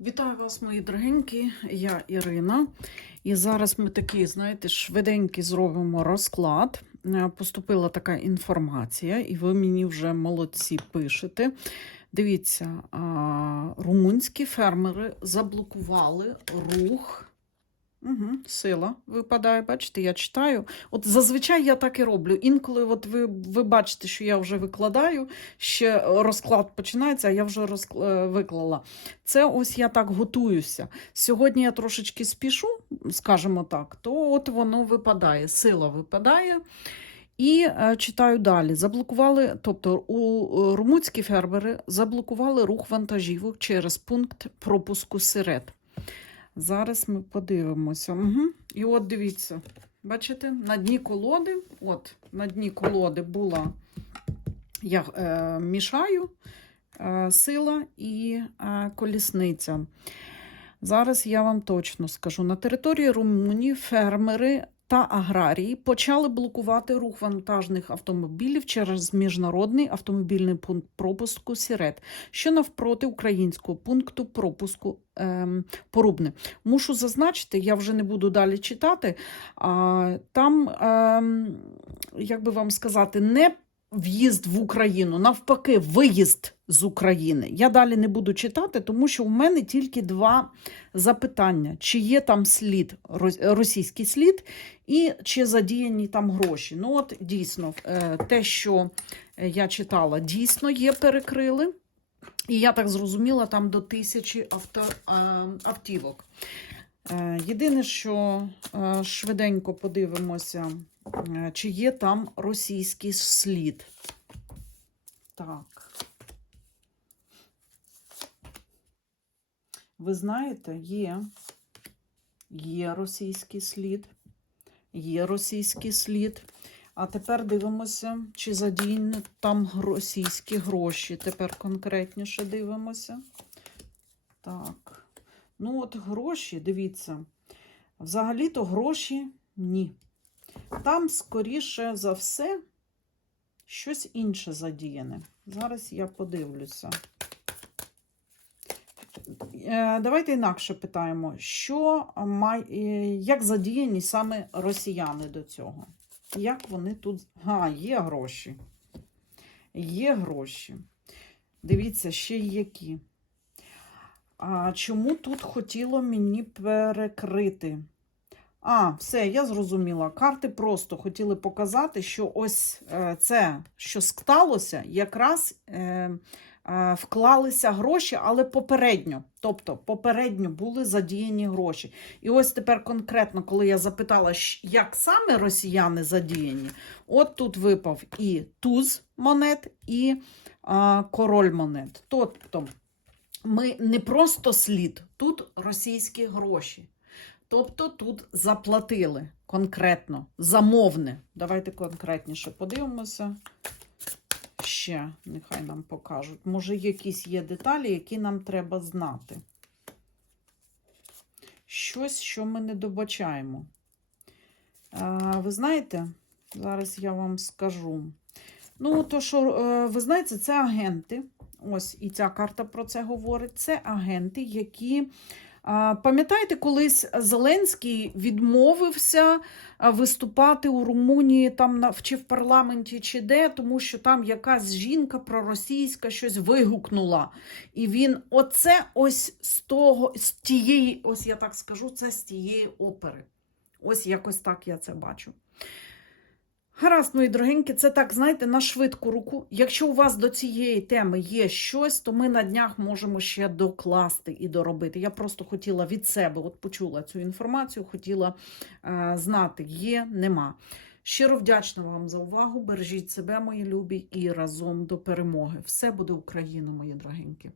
Вітаю вас, мої дорогенькі, я Ірина. І зараз ми такий, знаєте, швиденький зробимо розклад. Е, Поступила така інформація, і ви мені вже молодці пишете. Дивіться, румунські фермери заблокували рух. Угу, сила випадає, бачите, я читаю. От зазвичай я так і роблю. Інколи от ви, ви бачите, що я вже викладаю, ще розклад починається, а я вже розк... е, виклала. Це ось я так готуюся. Сьогодні я трошечки спішу, скажімо так, то от воно випадає, сила випадає. І е, читаю далі. Заблокували, тобто у е, румунські фермери заблокували рух вантажівок через пункт пропуску сирет. Зараз ми подивимося. Угу. І от дивіться, бачите, на дні колоди, от на дні колоди була, я е, мішаю е, сила і е, колісниця. Зараз я вам точно скажу: на території Румунії фермери та аграрії почали блокувати рух вантажних автомобілів через міжнародний автомобільний пункт пропуску Сірет, що навпроти українського пункту пропуску ем, Порубне. Мушу зазначити, я вже не буду далі читати. А, там, ем, як би вам сказати, не в'їзд в Україну, навпаки, виїзд з України. Я далі не буду читати, тому що в мене тільки два запитання: чи є там слід, російський слід, і чи задіяні там гроші. Ну, от дійсно, е, те, що е, я читала, дійсно є, перекрили. І я так зрозуміла, там до тисячі авто, автівок. Е, Єдине, що швиденько подивимося, чи є там російський слід. Так. Ви знаєте, є, є російський слід, є російський слід. А тепер дивимося, чи задіяні там російські гроші. Тепер конкретніше дивимося. Так. Ну, от гроші, дивіться. Взагалі-то гроші ні. Там, скоріше за все, щось інше задіяне. Зараз я подивлюся. Е, Давайте інакше питаємо, що май... е, як задіяні саме росіяни до цього? Як вони тут. А, є гроші. Є гроші. Дивіться, ще які. А чому тут хотіло мені перекрити? А, все, я зрозуміла. Карти просто хотіли показати, що ось е, це, що сталося, якраз е, е, вклалися гроші, але попередньо. Тобто, попередньо були задіяні гроші. І ось тепер конкретно, коли я запитала, як саме росіяни задіяні, от тут випав і туз монет, і король монет. Тобто, ми не просто слід, тут російські гроші. Тобто тут заплатили конкретно, замовне. Давайте конкретніше подивимося. Ще, нехай нам покажуть. Може, якісь є деталі, які нам треба знати. Щось, що ми не добачаємо. А, ви знаєте, зараз я вам скажу. Ну, то, що, е, ви знаєте, це агенти. Ось і ця карта про це говорить. Це агенти, які. Пам'ятаєте, колись Зеленський відмовився виступати у Румунії там чи в парламенті, чи де, тому що там якась жінка проросійська щось вигукнула. І він, оце ось з того, з тієї, ось я так скажу, це з тієї опери. Ось якось так я це бачу. Гаразд, мої дорогенькі, це так, знаєте, на швидку руку. Якщо у вас до цієї теми є щось, то ми на днях можемо ще докласти і доробити. Я просто хотіла від себе, от почула цю інформацію, хотіла е, знати, є, нема. Щиро вдячна вам за увагу. Бережіть себе, мої любі, і разом до перемоги. Все буде Україна, мої дорогенькі.